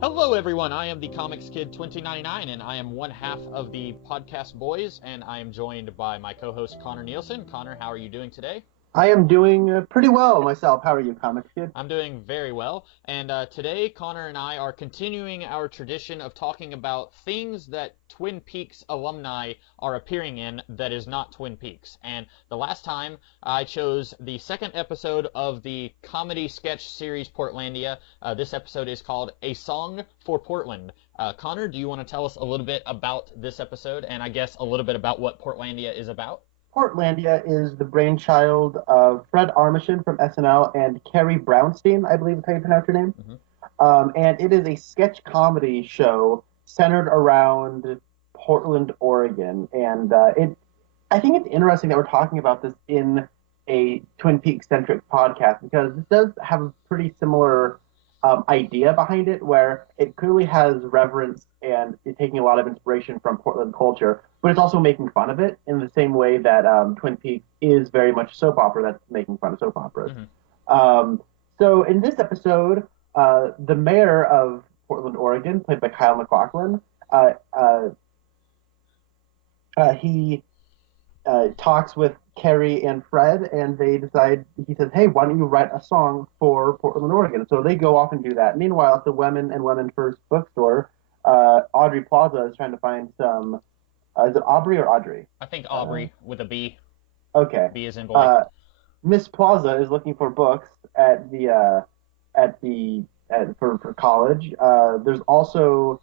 Hello, everyone. I am the Comics Kid 2099, and I am one half of the Podcast Boys, and I am joined by my co-host Connor Nielsen. Connor, how are you doing today? I am doing pretty well myself. How are you, Comics Kid? I'm doing very well, and today Connor and I are continuing our tradition of talking about things that Twin Peaks alumni are appearing in that is not Twin Peaks. And the last time I chose the second episode of the comedy sketch series Portlandia. This episode is called A Song for Portland. Connor, do you want to tell us a little bit about this episode, and I guess a little bit about what Portlandia is about? Portlandia is the brainchild of Fred Armisen from SNL and Carrie Brownstein, I believe is how you pronounce her name. Mm-hmm. And it is a sketch comedy show centered around Portland, Oregon. And I think it's interesting that we're talking about this in a Twin Peaks-centric podcast because this does have a pretty similar idea behind it, where it clearly has reverence and is taking a lot of inspiration from Portland culture, but it's also making fun of it in the same way that Twin Peaks is very much a soap opera that's making fun of soap operas. Mm-hmm. So in this episode, the mayor of Portland, Oregon, played by Kyle MacLachlan, he talks with Carrie and Fred, and they decide, he says, hey, why don't you write a song for Portland, Oregon? So they go off and do that. Meanwhile, at the Women and Women First bookstore, Audrey Plaza is trying to find some, is it Aubrey or Audrey? I think Aubrey with a B. Okay. B as in boy. Miss Plaza is looking for books for college. There's also,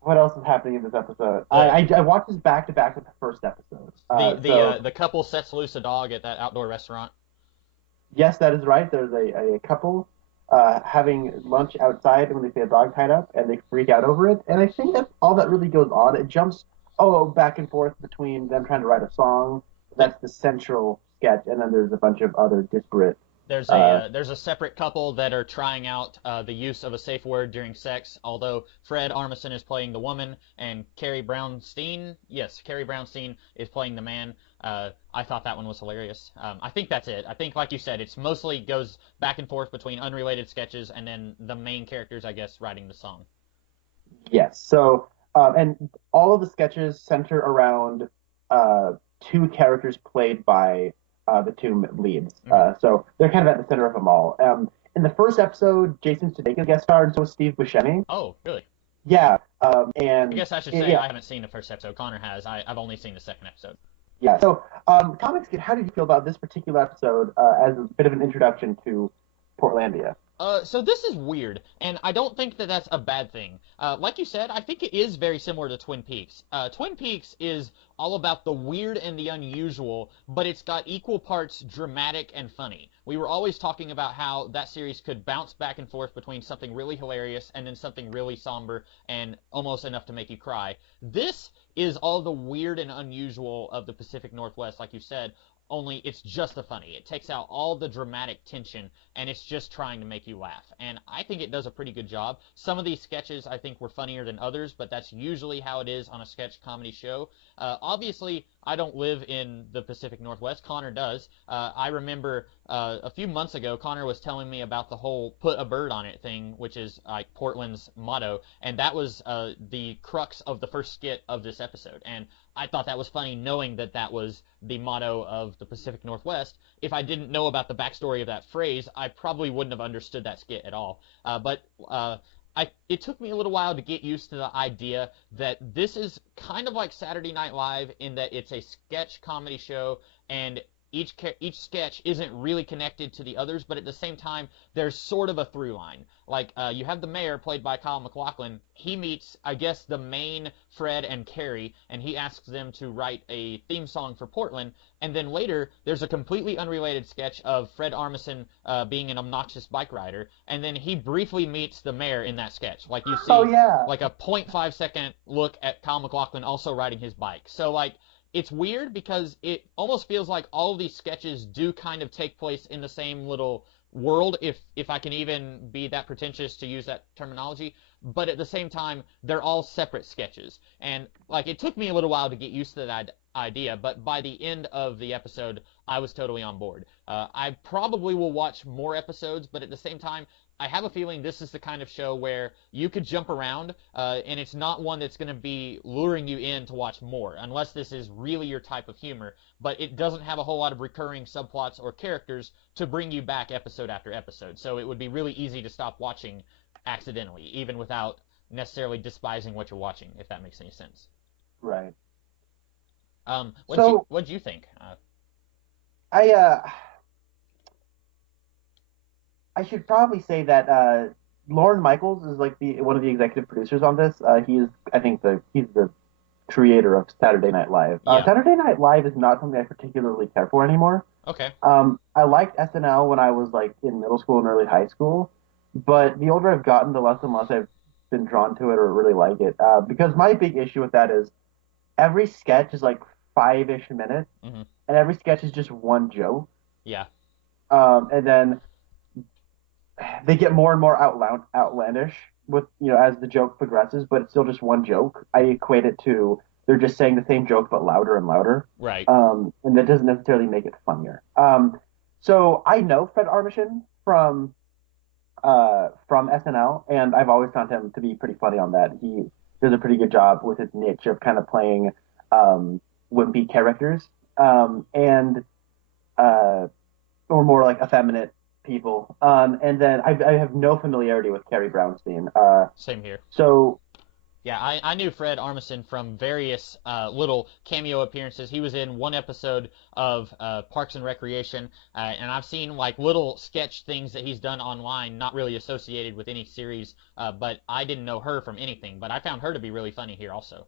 what else is happening in this episode? I watched this back to back with the first episode. The couple sets loose a dog at that outdoor restaurant. Yes, that is right. There's a couple having lunch outside when they see a dog tied up, and they freak out over it. And I think that's all that really goes on. It jumps back and forth between them trying to write a song. That's the central sketch, and then there's a bunch of other disparate. There's a separate couple that are trying out the use of a safe word during sex, although Fred Armisen is playing the woman and Carrie Brownstein is playing the man. I thought that one was hilarious. I think that's it. I think, like you said, it's mostly goes back and forth between unrelated sketches and then the main characters, I guess, writing the song. Yes. So, and all of the sketches center around two characters played by the two leads. Mm-hmm. So they're kind of at the center of them all. In the first episode, Jason Sudeikis guest starred, and so was Steve Buscemi. Oh, really? Yeah. And I guess I should say I haven't seen the first episode. Connor has. I've only seen the second episode. Yeah. So, Comics Kid, how did you feel about this particular episode as a bit of an introduction to Portlandia? So this is weird, and I don't think that that's a bad thing. Like you said, I think it is very similar to Twin Peaks. Twin Peaks is all about the weird and the unusual, but it's got equal parts dramatic and funny. We were always talking about how that series could bounce back and forth between something really hilarious and then something really somber and almost enough to make you cry. This is all the weird and unusual of the Pacific Northwest, like you said, only it's just the funny. It takes out all the dramatic tension, and it's just trying to make you laugh. And I think it does a pretty good job. Some of these sketches I think were funnier than others, but that's usually how it is on a sketch comedy show. Obviously, I don't live in the Pacific Northwest. Connor does. I remember a few months ago, Connor was telling me about the whole put a bird on it thing, which is like Portland's motto, and that was the crux of the first skit of this episode. And I thought that was funny, knowing that that was the motto of the Pacific Northwest. If I didn't know about the backstory of that phrase, I probably wouldn't have understood that skit at all. It took me a little while to get used to the idea that this is kind of like Saturday Night Live in that it's a sketch comedy show, and each sketch isn't really connected to the others, but at the same time, there's sort of a through line. Like, you have the mayor, played by Kyle MacLachlan. He meets, I guess, the main Fred and Carrie, and he asks them to write a theme song for Portland. And then later, there's a completely unrelated sketch of Fred Armisen being an obnoxious bike rider, and then he briefly meets the mayor in that sketch. Like, you see, like a 0.5 second look at Kyle MacLachlan also riding his bike. So, like, it's weird because it almost feels like all of these sketches do kind of take place in the same little world, if I can even be that pretentious to use that terminology. But at the same time, they're all separate sketches. And, like, it took me a little while to get used to idea, but by the end of the episode, I was totally on board. I probably will watch more episodes, but at the same time, I have a feeling this is the kind of show where you could jump around, and it's not one that's going to be luring you in to watch more, unless this is really your type of humor. But it doesn't have a whole lot of recurring subplots or characters to bring you back episode after episode, so it would be really easy to stop watching accidentally, even without necessarily despising what you're watching, if that makes any sense. Right. What'd you So what'd you think? I I should probably say that Lorne Michaels is like the one of the executive producers on this. I think he's the creator of Saturday Night Live. Yeah. Saturday Night Live is not something I particularly care for anymore. Okay. I liked SNL when I was like in middle school and early high school, but the older I've gotten, the less and less I've been drawn to it or really like it. Because my big issue with that is every sketch is like 5-ish minutes, Hmm. and every sketch is just one joke. Yeah. And then they get more and more outlandish with as the joke progresses, but it's still just one joke. I equate it to they're just saying the same joke but louder and louder, Right. and that doesn't necessarily make it funnier. So I know Fred Armisen from SNL, and I've always found him to be pretty funny on that. He does a pretty good job with his niche of kind of playing wimpy characters, and or more like effeminate people. And then I have no familiarity with Carrie Brownstein. Same here. So Yeah, I knew Fred Armisen from various little cameo appearances. He was in one episode of Parks and Recreation, and I've seen like little sketch things that he's done online, not really associated with any series, but I didn't know her from anything. But I found her to be really funny here also.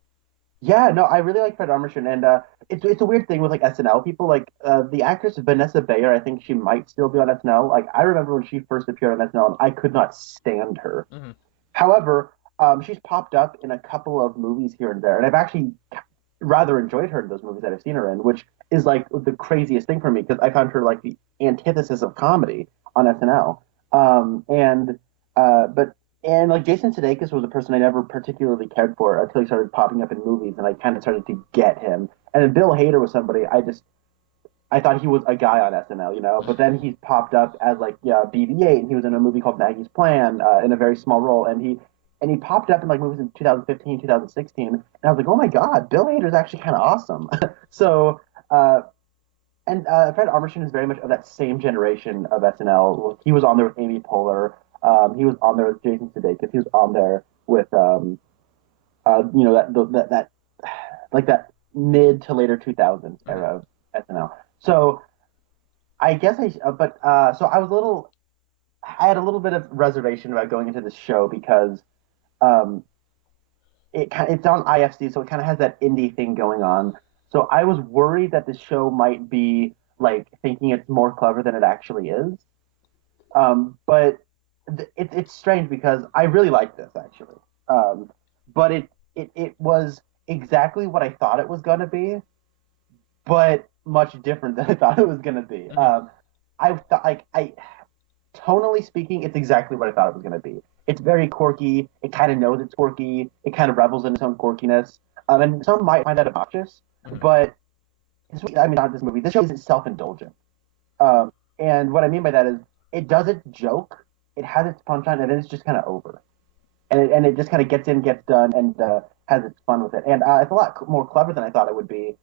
yeah, no, I really like Fred Armisen, and it's a weird thing with like SNL people. Like the actress Vanessa Bayer, I think she might still be on SNL. Like I remember when she first appeared on SNL, and I could not stand her. Hmm. However, she's popped up in a couple of movies here and there, and I've actually rather enjoyed her in those movies that I've seen her in, which is like the craziest thing for me because I found her like the antithesis of comedy on SNL. And but and like Jason Sudeikis was a person I never particularly cared for until he started popping up in movies, and I kind of started to get him. And then Bill Hader was somebody I thought he was a guy on SNL. But then he's popped up as like BB-8, and he was in a movie called Maggie's Plan in a very small role, and he popped up in like movies in 2015, 2016, and I was like, oh my god, Bill Hader's actually kind of awesome. So, Fred Armisen is very much of that same generation of SNL. He was on there with Amy Poehler. He was on there with Jason Sudeikis. He was on there with that like that mid to later 2000s era of SNL. So I guess so I had a little bit of reservation about going into this show because um, it's on IFC, so it kind of has that indie thing going on. So I was worried that this show might be like thinking it's more clever than it actually is. But it's strange because I really like this actually. But it was exactly what I thought it was going to be, but much different than I thought it was going to be. Hmm. I thought like I tonally speaking, it's exactly what I thought it was going to be. It's very quirky. It kind of knows it's quirky. It kind of revels in its own quirkiness. And some might find that obnoxious, Hmm. but not this movie. This show is self-indulgent. And what I mean by that is it does its joke, it has its punchline, and then it's just kind of over. And it just kind of gets in, gets done, and has its fun with it. And it's a lot more clever than I thought it would be.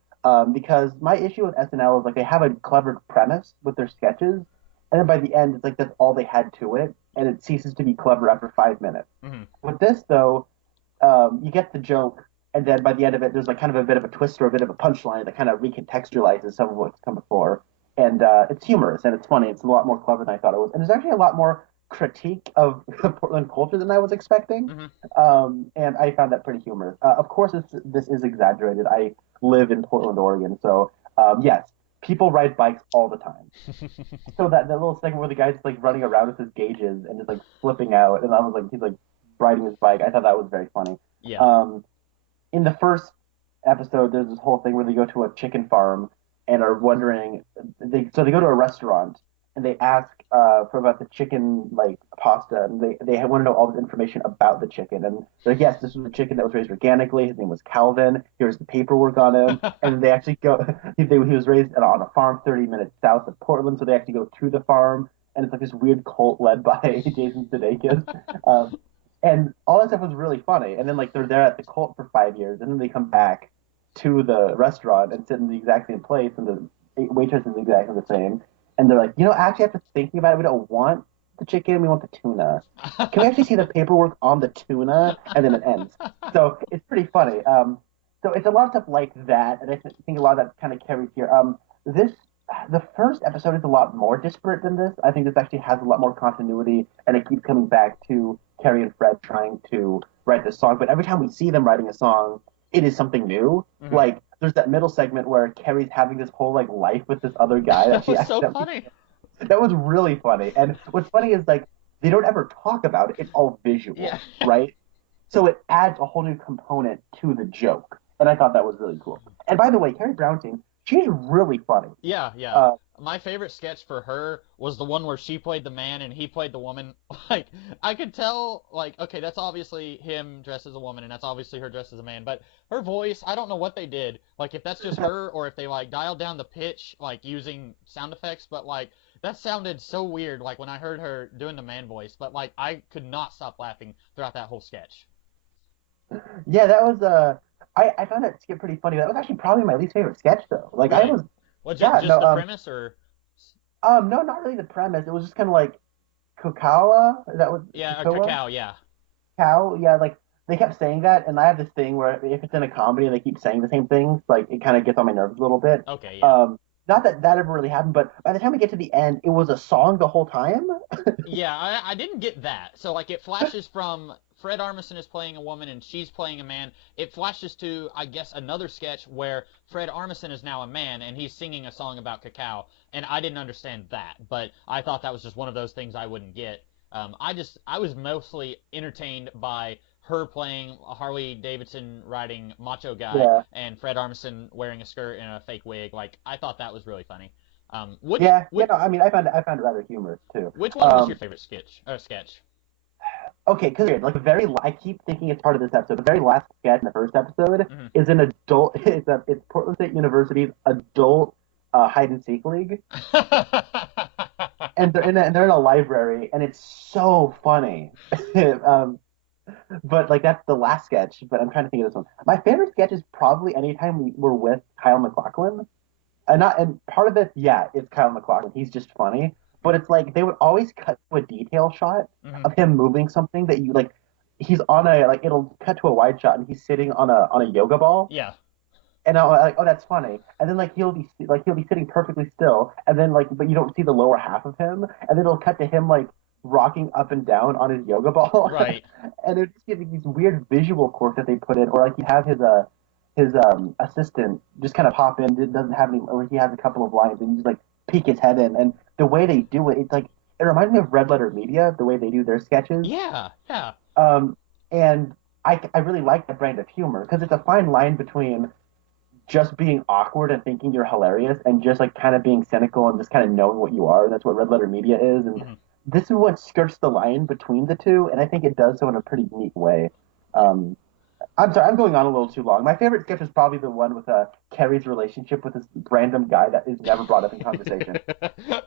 Because my issue with SNL is like they have a clever premise with their sketches, and then by the end, it's like that's all they had to it, and it ceases to be clever after 5 minutes. Hmm. With this, though, you get the joke, and then by the end of it, there's like kind of a bit of a twist or a bit of a punchline that kind of recontextualizes some of what's come before. And it's humorous and it's funny. It's a lot more clever than I thought it was. And there's actually a lot more critique of Portland culture than I was expecting. Hmm. And I found that pretty humorous. Of course, this is exaggerated. I live in Portland, Oregon, so yes, people ride bikes all the time. So that little segment where the guy's like running around with his gauges and just like flipping out, and I was like, he's like riding his bike. I thought that was very funny. Yeah. In the first episode, there's this whole thing where they go to a chicken farm and are wondering. So they go to a restaurant and they ask for about the chicken like pasta, and they want to know all this information about the chicken, and they're like, yes, this was a chicken that was raised organically. His name was Calvin. Here's the paperwork on him, and they actually go. He was raised on a farm 30 minutes south of Portland, so they actually go to the farm, and it's like this weird cult led by Jason Sudeikis. Um, and all that stuff was really funny. And then like they're there at the cult for 5 years, and then they come back to the restaurant and sit in the exact same place, and the waitress is exactly the same. And they're like, actually, after thinking about it, we don't want the chicken, we want the tuna. Can we actually see the paperwork on the tuna? And then it ends. So it's pretty funny. So it's a lot of stuff like that, and I think a lot of that kind of carries here. This the first episode is a lot more disparate than this. I think this actually has a lot more continuity, and it keeps coming back to Carrie and Fred trying to write this song. But every time we see them writing a song, it is something new. Mm-hmm. Like there's that middle segment where Carrie's having this whole like life with this other guy that was so funny. That was really funny. And what's funny is like they don't ever talk about it. It's all visual, right? So it adds a whole new component to the joke, and I thought that was really cool. And by the way, Carrie Brownstein, she's really funny. Yeah. My favorite sketch for her was the one where she played the man and he played the woman. Like, I could tell, like, okay, that's obviously him dressed as a woman and that's obviously her dressed as a man. But her voice, I don't know what they did. Like, if that's just her or if they, like, dialed down the pitch, like, using sound effects. But, like, that sounded so weird, like, when I heard her doing the man voice. But, like, I could not stop laughing throughout that whole sketch. Yeah, that was, I found that skit pretty funny. That was actually probably my least favorite sketch, though. Like, really? I was... Well, just the premise, or? No, not really the premise. It was just kind of like Cocoa. That was Cacao, yeah. Cow, yeah. Like they kept saying that, and I have this thing where if it's in a comedy and they keep saying the same things, like it kind of gets on my nerves a little bit. Okay, yeah. Not that that ever really happened, but by the time we get to the end, it was a song the whole time. Yeah, I didn't get that. So like it flashes from Fred Armisen is playing a woman and she's playing a man. It flashes to, I guess, another sketch where Fred Armisen is now a man and he's singing a song about cacao. And I didn't understand that, but I thought that was just one of those things I wouldn't get. I was mostly entertained by her playing Harley Davidson riding Macho Guy and Fred Armisen wearing a skirt and a fake wig. Like, I thought that was really funny. I mean, I found it rather humorous too. Which one was your favorite sketch? Okay, because like I keep thinking it's part of this episode. The very last sketch in the first episode is an adult. It's Portland State University's adult hide and seek league, and they're in a library, and it's so funny. But like that's the last sketch. But I'm trying to think of this one. My favorite sketch is probably anytime we were with Kyle MacLachlan, and part of it, it's Kyle MacLachlan. He's just funny. But it's like they would always cut to a detail shot of him moving something that you like. He's on it'll cut to a wide shot and he's sitting on a yoga ball. Yeah. And I'm like, oh, that's funny. And then he'll be sitting perfectly still, and then but you don't see the lower half of him, and then it'll cut to him rocking up and down on his yoga ball. Right. And it just gives these weird visual quirks that they put in, or you have his assistant just kind of pop in. It doesn't have any, or he has a couple of lines and you just peek his head in, and the way they do it, it reminds me of Red Letter Media, the way they do their sketches. Yeah. And I really like that brand of humor because it's a fine line between just being awkward and thinking you're hilarious and just kind of being cynical and just kind of knowing what you are. That's what Red Letter Media is, and this is what skirts the line between the two, and I think it does so in a pretty neat way. I'm sorry, I'm going on a little too long. My favorite sketch is probably the one with Carrie's relationship with this random guy that is never brought up in conversation.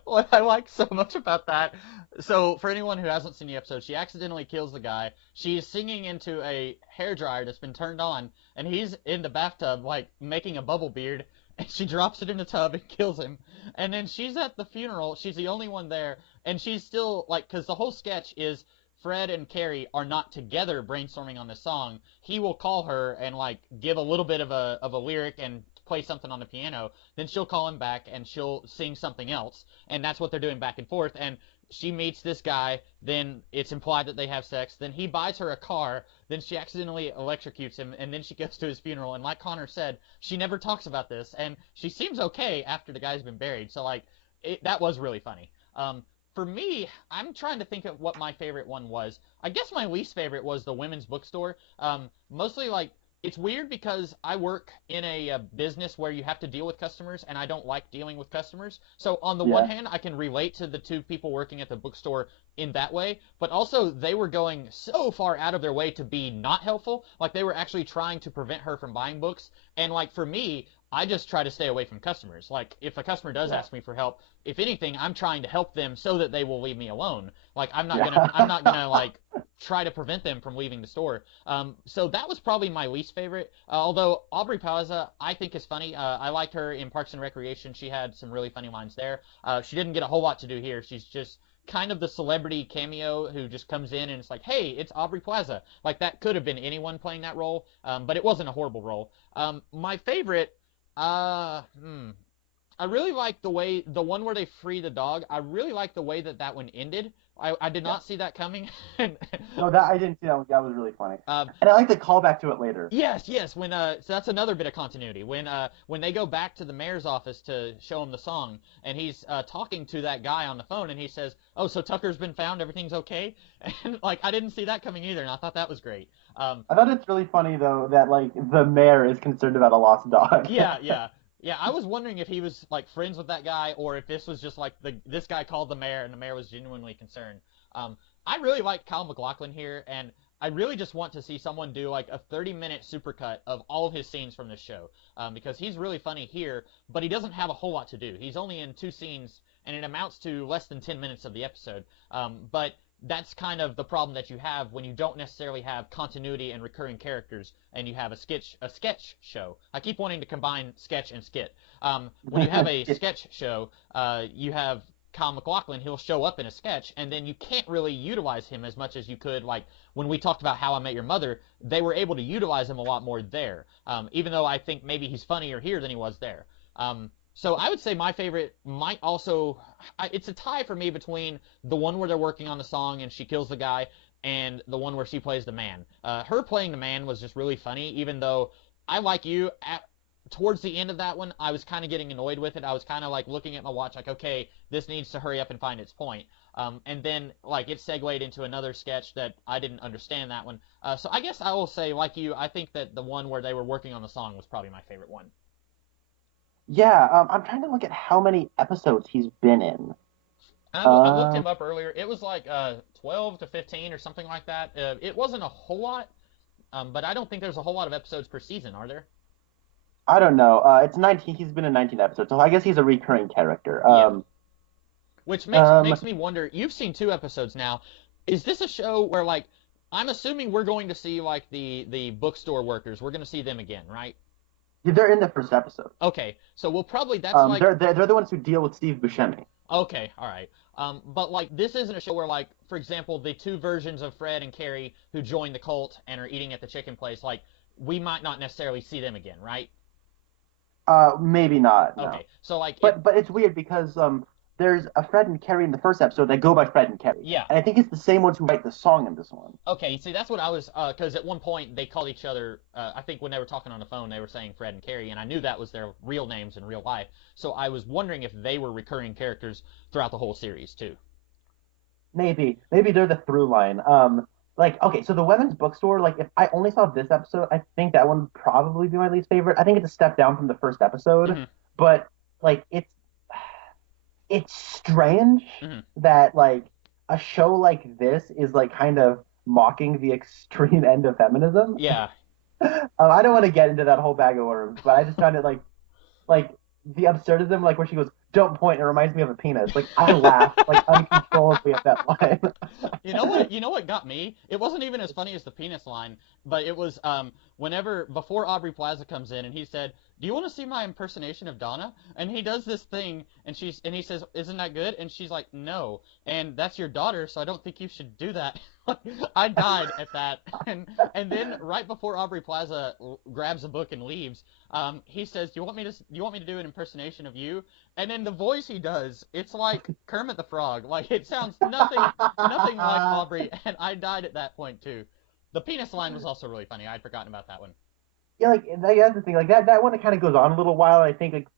What I like so much about that, so for anyone who hasn't seen the episode, she accidentally kills the guy. She's singing into a hairdryer that's been turned on, and he's in the bathtub, making a bubble beard, and she drops it in the tub and kills him. And then she's at the funeral, she's the only one there, and she's still, because the whole sketch is Fred and Carrie are not together brainstorming on this song. He will call her and give a little bit of a lyric and play something on the piano. Then she'll call him back and she'll sing something else. And that's what they're doing back and forth. And she meets this guy. Then it's implied that they have sex. Then he buys her a car. Then she accidentally electrocutes him. And then she goes to his funeral. And like Connor said, she never talks about this. And she seems okay after the guy's been buried. So that was really funny. For me, I'm trying to think of what my favorite one was. I guess my least favorite was the women's bookstore. Mostly, It's weird because I work in a business where you have to deal with customers, and I don't like dealing with customers. So on the one Yeah. hand, I can relate to the two people working at the bookstore in that way, but also they were going so far out of their way to be not helpful. Like they were actually trying to prevent her from buying books. And like for me, I just try to stay away from customers. Like if a customer does Yeah. ask me for help, if anything, I'm trying to help them so that they will leave me alone. Like I'm not Yeah. gonna like try to prevent them from leaving the store. So that was probably my least favorite. Although Aubrey Plaza, I think is funny. I liked her in Parks and Recreation. She had some really funny lines there. She didn't get a whole lot to do here. She's just kind of the celebrity cameo who just comes in and it's like, hey, it's Aubrey Plaza. Like that could have been anyone playing that role, but it wasn't a horrible role. My favorite, uh, hmm, I really like the one where they free the dog. I really like the way that one ended. I did Yeah. not see that coming. And, No, that I didn't see that. That was really funny, uh, and I like the callback to it later. yes, yes. So that's another bit of continuity. When they go back to the mayor's office to show him the song, and he's talking to that guy on the phone, and he says, "Oh, so Tucker's been found. Everything's okay." And like I didn't see that coming either, and I thought that was great. I thought it's really funny though that like the mayor is concerned about a lost dog. Yeah, yeah. Yeah, I was wondering if he was like friends with that guy or if this was just like this guy called the mayor and the mayor was genuinely concerned. I really like Kyle MacLachlan here, and I really just want to see someone do like a 30-minute supercut of all of his scenes from this show, because he's really funny here, but he doesn't have a whole lot to do. He's only in two scenes, and it amounts to less than 10 minutes of the episode. But that's kind of the problem that you have when you don't necessarily have continuity and recurring characters and you have a sketch show. I keep wanting to combine sketch and skit. When you have a sketch show, you have Kyle MacLachlan. He'll show up in a sketch, and then you can't really utilize him as much as you could. Like when we talked about How I Met Your Mother, they were able to utilize him a lot more there. Even though I think maybe he's funnier here than he was there. So I would say my favorite might also, it's a tie for me between the one where they're working on the song and she kills the guy and the one where she plays the man. Her playing the man was just really funny, even though I like you towards the end of that one, I was kind of getting annoyed with it. I was kind of like looking at my watch like, okay, this needs to hurry up and find its point. And then like it segued into another sketch that I didn't understand that one. So I guess I will say, like you, I think that the one where they were working on the song was probably my favorite one. Yeah, I'm trying to look at how many episodes he's been in. I looked Uh, him up earlier. It was like 12 to 15 or something like that. It wasn't a whole lot, but I don't think there's a whole lot of episodes per season, are there? I don't know. It's 19. He's been in 19 episodes, so I guess he's a recurring character. Yeah. Which makes Um, me wonder. You've seen two episodes now. Is this a show where like I'm assuming we're going to see like the bookstore workers. We're going to see them again, right? they're in the first episode. Okay, so we'll probably that's like They're the ones who deal with Steve Buscemi. okay, all right. But like this isn't a show where like, for example, the two versions of Fred and Carrie who joined the cult and are eating at the chicken place, like we might not necessarily see them again, right? Maybe not. No. Okay, so like it, But it's weird because there's a Fred and Kerry in the first episode. They go by Fred and Kerry, yeah. and I think it's the same ones who write the song in this one. Okay, see that's what I was because at one point they called each other. I think when they were talking on the phone, they were saying Fred and Carrie, and I knew that was their real names in real life. So I was wondering if they were recurring characters throughout the whole series too. Maybe they're the through line. Like okay, so the women's bookstore. Like if I only saw this episode, I think that one would probably be my least favorite. I think it's a step down from the first episode, Hmm. but like it's strange Hmm. that like a show like this is like kind of mocking the extreme end of feminism. Yeah, I don't want to get into that whole bag of worms, but I just found it like the absurdism, like where she goes, "Don't point," it reminds me of a penis. Like I laughed like uncontrollably at that line. you know what? You know what got me? It wasn't even as funny as the penis line, but it was whenever before Aubrey Plaza comes in and he said, "Do you want to see my impersonation of Donna?" And he does this thing, and he says, "Isn't that good?" And she's like, "No." And that's your daughter, so I don't think you should do that. I died at that. And then right before Aubrey Plaza grabs a book and leaves, he says, "Do you want me to do an impersonation of you?" And then the voice he does, it's like Kermit the Frog. Like it sounds nothing like Aubrey, and I died at that point too. The penis line was also really funny. I'd forgotten about that one. Yeah, that's the thing. Like that one, it kind of goes on a little while. I think like,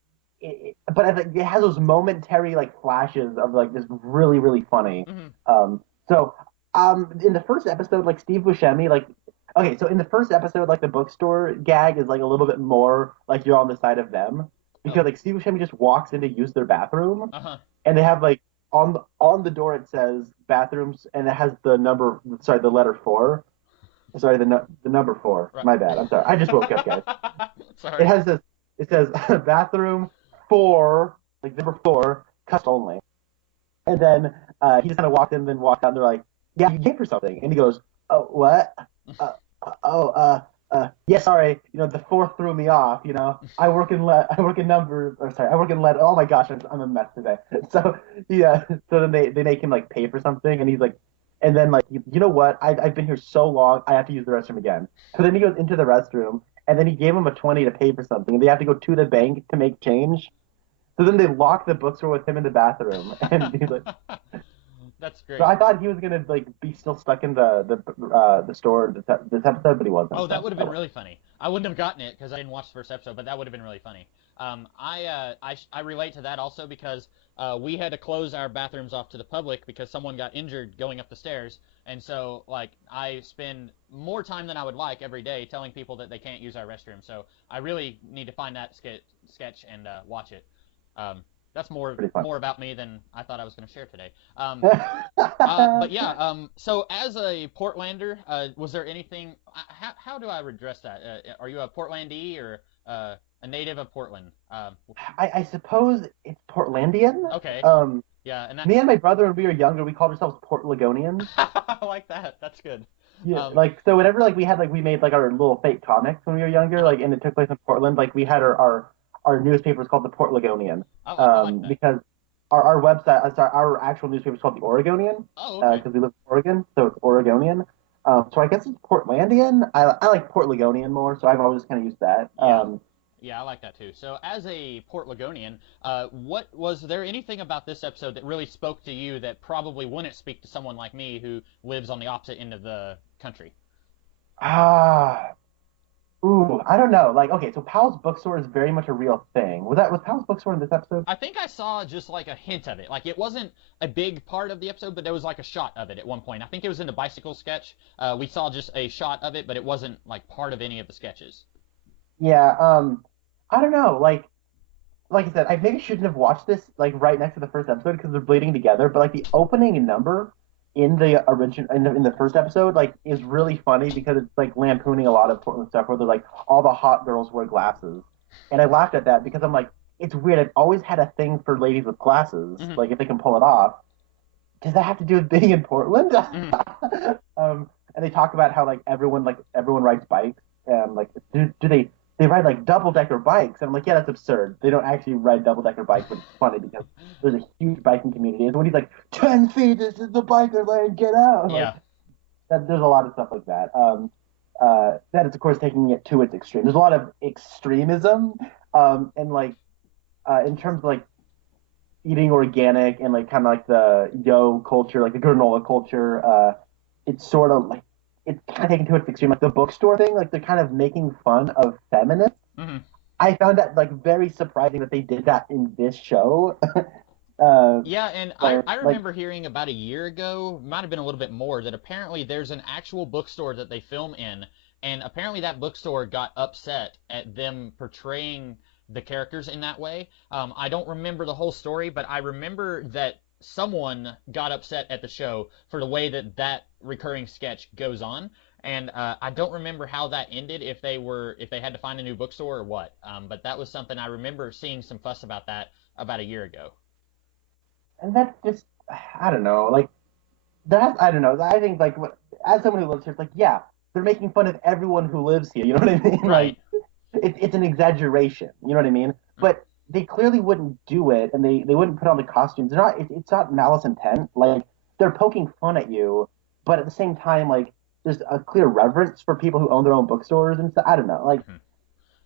but it has those momentary like flashes of like this really really funny. Hmm. So in the first episode, like Steve Buscemi, like okay, so in the first episode, like the bookstore gag is like a little bit more like you're on the side of them Oh, because like Steve Buscemi just walks in to use their bathroom, uh-huh. and they have like on the door it says bathrooms, and it has the number, sorry, the letter four, sorry, the number four. Right. My bad. I'm sorry. I just woke up, guys. It Sorry. has this. It says bathroom four, like number four, custom only. And then he just kind of walked in, then walked out, and they're like, "Yeah, you came for something." And he goes, "Oh, what? Uh, oh, yeah, sorry. You know, the fourth threw me off. You know, I work in number, or sorry, I work in letter. Oh my gosh, I'm a mess today." So yeah, so then they make him like pay for something, and he's like, and then like, you know what? I've been here so long, I have to use the restroom again. So then he goes into the restroom, and then he gave him a 20 to pay for something, and they have to go to the bank to make change. So then they lock the bookstore with him in the bathroom, and he's like, That's so great. I thought he was gonna like be still stuck in the store this episode, but he wasn't. Oh, that So would have oh been well. really funny. I wouldn't have gotten it because I didn't watch the first episode, but that would have been really funny. I relate to that also because we had to close our bathrooms off to the public because someone got injured going up the stairs, and so like I spend more time than I would like every day telling people that they can't use our restroom. So I really need to find that sketch and watch it. That's Pretty fun. more about me than I thought I was going to share today. But yeah, so as a Portlander, was there anything? How do I redress that? Are you a Portlandee or a native of Portland? I suppose it's Portlandian. Okay, Um, yeah, and that Me and my brother, when we were younger, we called ourselves Portligonians. I like that. That's good. Yeah, Um, like so whenever like we made like our little fake comics when we were younger, uh-huh. like and it took place in Portland, like we had our newspaper was called the Portligonian, I like that. because our website, sorry, our actual newspaper is called the Oregonian, Oh, okay. because we live in Oregon, so it's Oregonian. So I guess it's Portlandian. I like Portligonian more, so I've always just kind of used that. Yeah. Yeah, I like that too. So, as a Portligonian, what was there anything about this episode that really spoke to you that probably wouldn't speak to someone like me who lives on the opposite end of the country? Ah, ooh, I don't know. Like, okay, so Powell's bookstore is very much a real thing. Was Powell's bookstore in this episode? I think I saw just like a hint of it. Like it wasn't a big part of the episode, but there was like a shot of it at one point. I think it was in the bicycle sketch. We saw just a shot of it, but it wasn't like part of any of the sketches. Yeah. I don't know. Like I said, I maybe shouldn't have watched this like right next to the first episode because they're bleeding together. But like the opening number in the original in the first episode like is really funny because it's like lampooning a lot of Portland stuff where they're like all the hot girls wear glasses, and I laughed at that because I'm like, it's weird. I've always had a thing for ladies with glasses, Hmm. like if they can pull it off. Does that have to do with being in Portland? Hmm. And they talk about how like everyone rides bikes. Like do they ride like double decker bikes? And I'm like, yeah, that's absurd. They don't actually ride double decker bikes, but it's funny because there's a huge biking community. And when he's like 10 feet, this is the biker lane, get out. Like Yeah. there's a lot of stuff like that. That is of course taking it to its extreme. There's a lot of extremism, and like in terms of like eating organic and like kind of like the yo culture, like the granola culture. It's sort of like it's kind of taken to its extreme, like the bookstore thing. Like they're kind of making fun of feminists. Hmm. I found that like very surprising that they did that in this show. Yeah, and I Like remember hearing about a year ago, might have been a little bit more, that apparently there's an actual bookstore that they film in, and apparently that bookstore got upset at them portraying the characters in that way. I don't remember the whole story, but I remember that someone got upset at the show for the way that that recurring sketch goes on. And I don't remember how that ended, if they had to find a new bookstore or what. But that was something I remember seeing some fuss about that about a year ago. and that's just I don't know. Like that I don't know. I think like as someone who lives here, it's like yeah, they're making fun of everyone who lives here. You know what I mean? Like Right. it's an exaggeration. You know what I mean? Mm. But they clearly wouldn't do it, and they wouldn't put on the costumes. They're not. It's not malice intent. Like they're poking fun at you, but at the same time, like there's a clear reverence for people who own their own bookstores and stuff. I don't know. Mhm.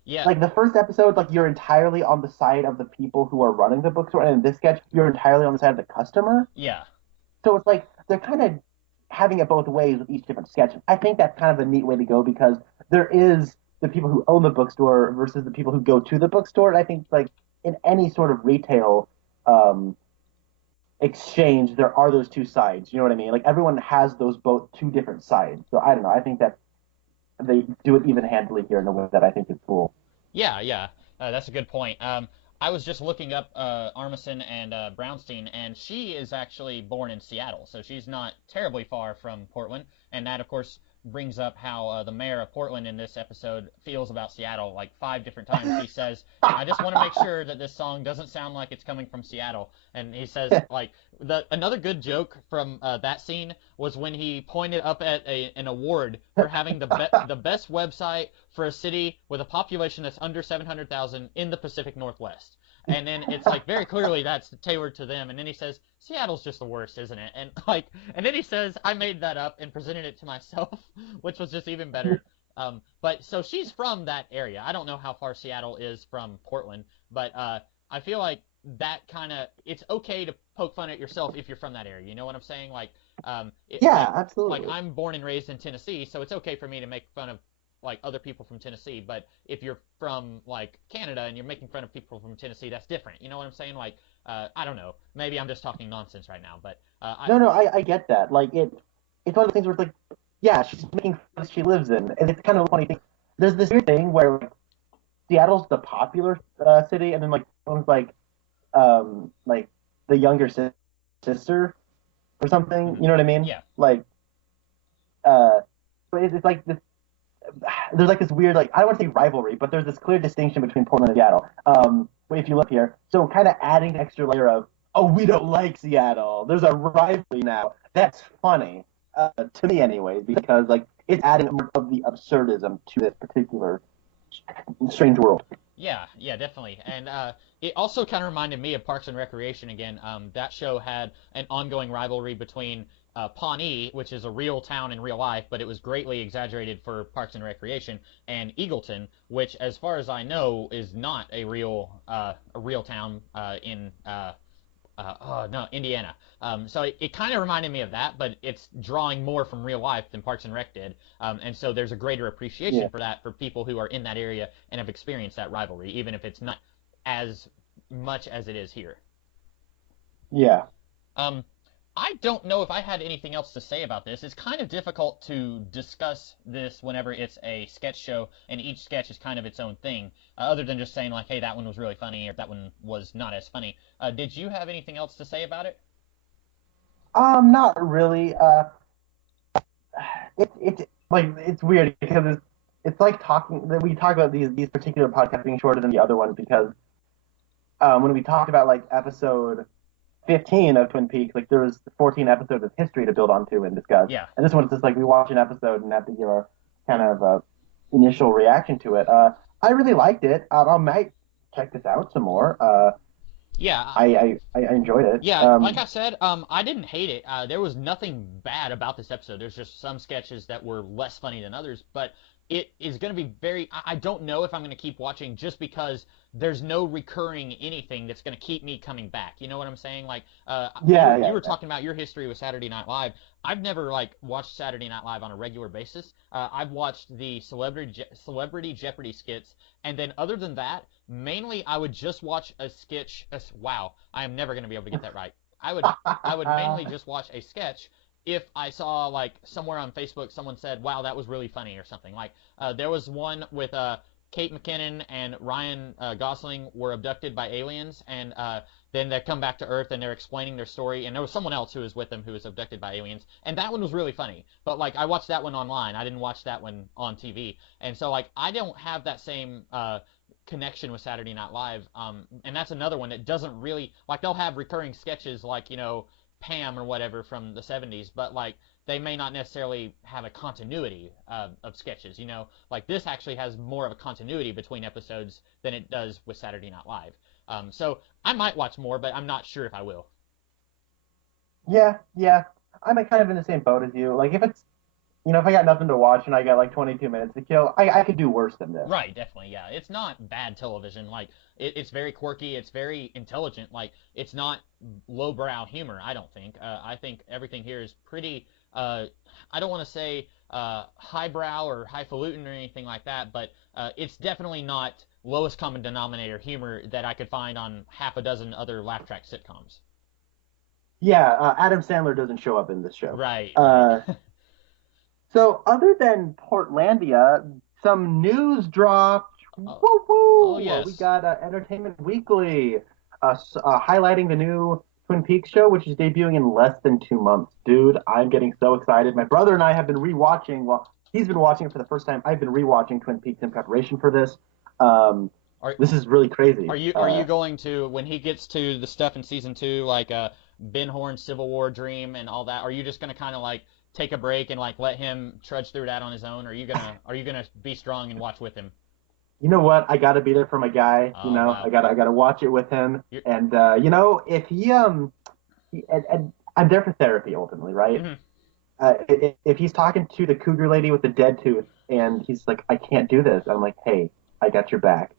Yeah, Like the first episode, like you're entirely on the side of the people who are running the bookstore, and in this sketch, you're entirely on the side of the customer. yeah. So it's like they're kind of having it both ways with each different sketch. I think that's kind of a neat way to go because there is the people who own the bookstore versus the people who go to the bookstore. And I think like in any sort of retail um, exchange, there are those two sides. You know what I mean? Like everyone has those both two different sides. So I don't know. I think that they do it even-handedly here in a way that I think is cool. Yeah, yeah, that's a good point. I was just looking up Armisen and Brownstein, and she is actually born in Seattle, so she's not terribly far from Portland. And that, of course, brings up how the mayor of Portland in this episode feels about Seattle. Like 5 different times, he says, "I just want to make sure that this song doesn't sound like it's coming from Seattle." And he says, like, another good joke from that scene was when he pointed up at an award for having the best website for a city with a population that's under 700,000 in the Pacific Northwest. And then it's like very clearly that's tailored to them. And then he says, "Seattle's just the worst, isn't it?" And then he says, "I made that up and presented it to myself," which was just even better. But so she's from that area. I don't know how far Seattle is from Portland, but I feel like that kind of, it's okay to poke fun at yourself if you're from that area. You know what I'm saying? Yeah, like absolutely. I'm born and raised in Tennessee, so it's okay for me to make fun of like other people from Tennessee. But if you're from like Canada and you're making fun of people from Tennessee, that's different. You know what I'm saying? I don't know. Maybe I'm just talking nonsense right now, but No, I get that. Like it's one of the things where it's like, yeah, she's making friends she lives in, and it's kind of a funny thing. There's this weird thing where like, Seattle's the popular city, and then like someone's like the younger sister or something. mhm. You know what I mean? Yeah, Like uh, it's like this. There's like this weird like I don't want to say rivalry, but there's this clear distinction between Portland and Seattle. If you live here, so kind of adding an extra layer of oh we don't like Seattle. There's a rivalry now. That's funny to me anyway because like it's adding more of the absurdism to this particular strange world. yeah, yeah, definitely. And it also kind of reminded me of Parks and Recreation again. That show had an ongoing rivalry between Pawnee, which is a real town in real life, but it was greatly exaggerated for Parks and Recreation, and Eagleton, which, as far as I know, is not a real town in oh no, Indiana. So it kind of reminded me of that, but it's drawing more from real life than Parks and Rec did. And so there's a greater appreciation Yeah, for that for people who are in that area and have experienced that rivalry, even if it's not as much as it is here. yeah. Um, I don't know if I had anything else to say about this. It's kind of difficult to discuss this whenever it's a sketch show and each sketch is kind of its own thing, other than just saying like, "Hey, that one was really funny," or "That one was not as funny." Did you have anything else to say about it? Not really. It's like it's weird because it's like talking that we talk about these particular podcasts being shorter than the other ones because when we talked about like episode 15 of Twin Peaks, like there was 14 episodes of history to build onto and discuss, Yeah. and this one's just like we watch an episode and have to give our kind of initial reaction to it. I really liked it. I might check this out some more. Yeah, I enjoyed it. Yeah, like I said, I didn't hate it. There was nothing bad about this episode. There's just some sketches that were less funny than others, but it is going to be very. I don't know if I'm going to keep watching just because there's no recurring anything that's going to keep me coming back. You know what I'm saying? Like, Yeah, you yeah, were yeah. talking about your history with Saturday Night Live. I've never like watched Saturday Night Live on a regular basis. I've watched the Celebrity Jeopardy skits, and then other than that, mainly I would just watch a sketch. Wow, I am never going to be able to get that right. I would I would mainly just watch a sketch if I saw like somewhere on Facebook someone said, "Wow, that was really funny" or something. Like there was one with Kate McKinnon and Ryan Gosling were abducted by aliens, and then they come back to Earth and they're explaining their story. And there was someone else who was with them who was abducted by aliens, and that one was really funny. But like I watched that one online. I didn't watch that one on TV, and so like I don't have that same connection with Saturday Night Live. And that's another one that doesn't really like they'll have recurring sketches like Pam or whatever from the 70s, but like they may not necessarily have a continuity of sketches. Like this actually has more of a continuity between episodes than it does with Saturday Night Live. So I might watch more, but I'm not sure if I will. Yeah, yeah. I'm like, kind of in the same boat as you. Like if it's if I got nothing to watch and I got like 22 minutes to kill, I could do worse than this. Right, definitely, yeah. It's not bad television. Like it's very quirky. It's very intelligent. Like it's not lowbrow humor. I don't think. I think everything here is pretty. I don't want to say highbrow or highfalutin or anything like that, but it's definitely not lowest common denominator humor that I could find on half a dozen other laugh track sitcoms. Yeah, Adam Sandler doesn't show up in this show. Right, right. Uh, So other than Portlandia, some news dropped. Woo Oh, oh woo! We yes. got Entertainment Weekly highlighting the new Twin Peaks show, which is debuting in less than 2 months. Dude, I'm getting so excited. My brother and I have been rewatching. Well, he's been watching it for the first time. I've been rewatching Twin Peaks in preparation for this. Um, Are this is really crazy. are you going to, when he gets to the stuff in season two, like Ben Horn's Civil War dream and all that? Are you just gonna kind of like take a break and like let him trudge through that on his own? Or are you gonna be strong and watch with him? You know what? I got to be there for my guy. Oh wow. I gotta watch it with him. You're, And if and I'm there for therapy ultimately, right? mhm. If he's talking to the cougar lady with the dead tooth and he's like, I can't do this, I'm like, hey, I got your back.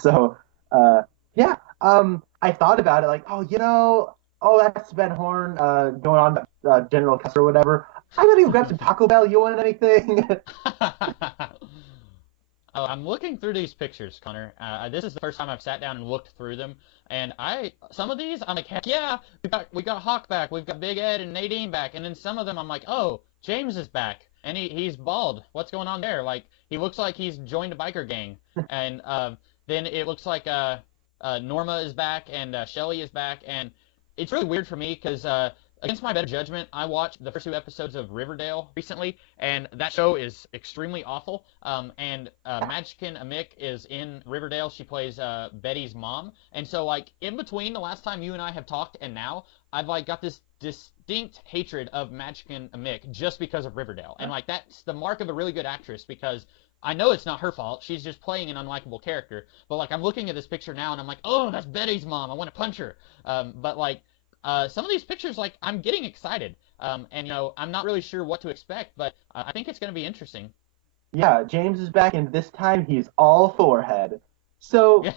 So, yeah, I thought about it like, oh, that's Ben Horn going on General Custer or whatever. I gotta go grab some Taco Bell. You want anything? Oh, I'm looking through these pictures, Connor. This is the first time I've sat down and looked through them, and some of these I'm like, heck yeah, we got Hawk back, we've got Big Ed and Nadine back, and then some of them I'm like, oh, James is back, and he's bald. What's going on there? Like he looks like he's joined a biker gang, and then it looks like Norma is back and Shelly is back, and it's really weird for me because against my better judgment, I watched the first two episodes of Riverdale recently, and that show is extremely awful. And Madgen Amick is in Riverdale. She plays Betty's mom, and so like in between the last time you and I have talked and now, I've like got this distinct hatred of Madgen Amick just because of Riverdale, and like that's the mark of a really good actress because I know it's not her fault. She's just playing an unlikable character. But like I'm looking at this picture now and I'm like, oh, that's Betty's mom. I want to punch her. But like some of these pictures, like I'm getting excited. And I'm not really sure what to expect, but I think it's going to be interesting. Yeah, James is back, and this time he's all forehead. So Yeah.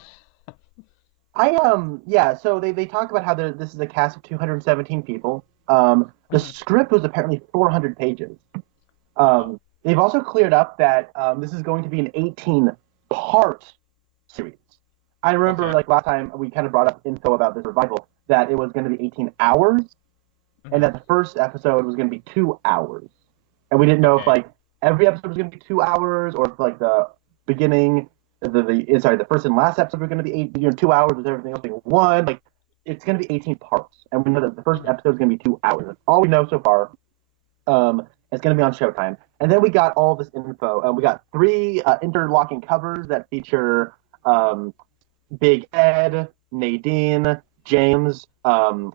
so they talk about how this is a cast of 217 people. The Mhm. script was apparently 400 pages. They've also cleared up that this is going to be an 18-part series. I remember Okay. like last time we kind of brought up info about this revival that it was going to be 18 hours and Mhm. that the first episode was going to be 2 hours. And we didn't know if Okay. like every episode was going to be 2 hours or if like the beginning, the first and last episode were going to be 2 hours with everything else being one. Like it's going to be 18 parts, and we know that the first Mhm. episode is going to be 2 hours. That's all we know so far. It's going to be on Showtime, and then we got all this info. We got three interlocking covers that feature um, Big Ed, Nadine, James, Kyle,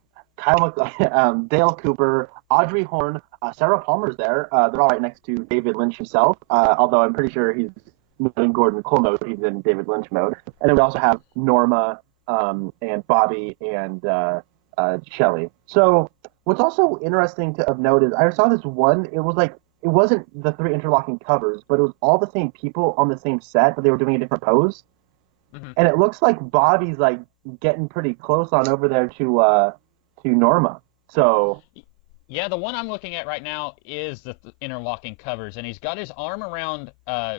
Dale Cooper, Audrey Horn, Sarah Palmer's there. They're all right next to David Lynch himself, although I'm pretty sure he's not in Gordon Cole mode. He's in David Lynch mode. And then we also have Norma and Bobby and Shelley. So what's also interesting to of note is I saw this one. It was like it wasn't the three interlocking covers, but it was all the same people on the same set, but they were doing a different pose. Mhm. And it looks like Bobby's like getting pretty close on over there to Norma. So Yeah, the one I'm looking at right now is the interlocking covers, and he's got his arm around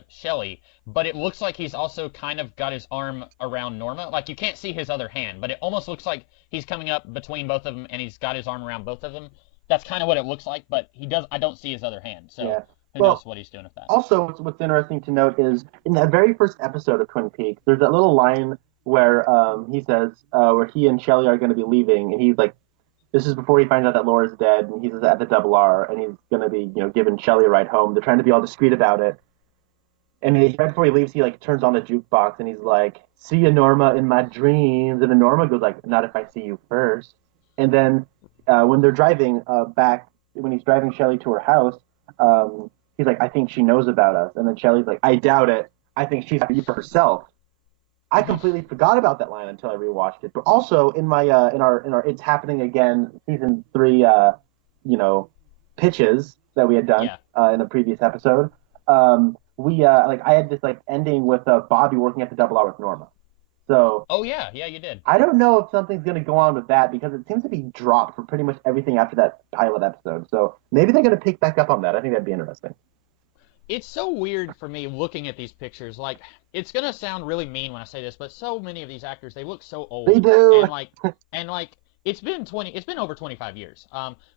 Shelly, but it looks like he's also kind of got his arm around Norma. Like you can't see his other hand, but it almost looks like he's coming up between both of them, and he's got his arm around both of them. That's kind of what it looks like, but he does. I don't see his other hand, so yeah. who knows Well, what he's doing with that. also what's interesting to note is in that very first episode of Twin Peaks, there's that little line where he says where he and Shelly are going to be leaving, and he's like, this is before he finds out that Laura's dead, and he's at the Double R, and he's going to be giving Shelly a ride home. They're trying to be all discreet about it, and right before he leaves, he like turns on the jukebox and he's like, "See you, Norma, in my dreams." And then Norma goes like, "Not if I see you first." And then when they're driving back, when he's driving Shelly to her house, he's like, "I think she knows about us." And then Shelly's like, "I doubt it. I think she's happy for herself." I completely forgot about that line until I rewatched it. But also in my in our It's Happening Again season 3 you know pitches that we had done Yeah. in a previous episode, we like I had this like ending with Bobby working at the Double R with Norma. So Oh yeah, yeah, you did. I don't know if something's gonna go on with that because it seems to be dropped for pretty much everything after that pilot episode. So maybe they're gonna pick back up on that. I think that'd be interesting. It's so weird for me looking at these pictures. Like, it's gonna sound really mean when I say this, but so many of these actors, they look so They old, do. and like, it's been over 25 years.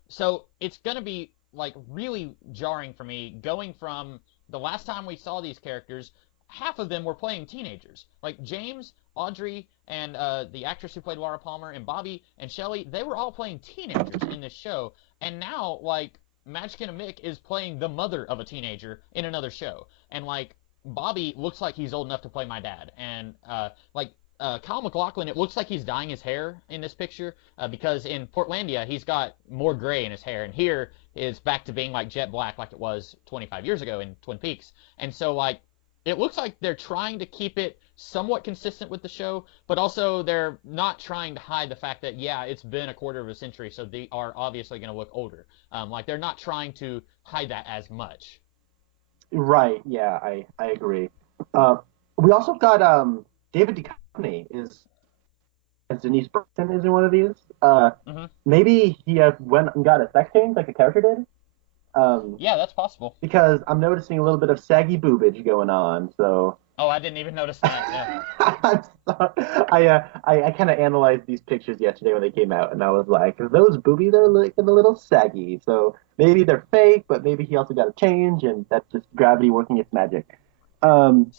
So it's gonna be like really jarring for me going from the last time we saw these characters, half of them were playing teenagers. Like James, Audrey, and the actress who played Laura Palmer, and Bobby and Shelley, they were all playing teenagers in this show. And now, like, Magic and Mick is playing the mother of a teenager in another show. And, like, Bobby looks like he's old enough to play my dad. And, Kyle MacLachlan, it looks like he's dyeing his hair in this picture because in Portlandia, he's got more gray in his hair. And here is back to being, like, jet black like it was 25 years ago in Twin Peaks. And so, like, it looks like they're trying to keep it somewhat consistent with the show, but also they're not trying to hide the fact that, yeah, it's been a quarter of a century, so they are obviously going to look older. Like, they're not trying to hide that as much. Right. Yeah, I agree. We also got David Duchovny is as Denise Burton is in one of these. Hmm. Maybe he went and got a sex change like the character did. Yeah, that's possible. Because I'm noticing a little bit of saggy boobage going on. So Oh, I didn't even notice that. Yeah. I'm sorry. I kind of analyzed these pictures yesterday when they came out, and I was like, those boobies are looking a little saggy. So maybe they're fake, but maybe he also got a change, and that's just gravity working its magic. Um,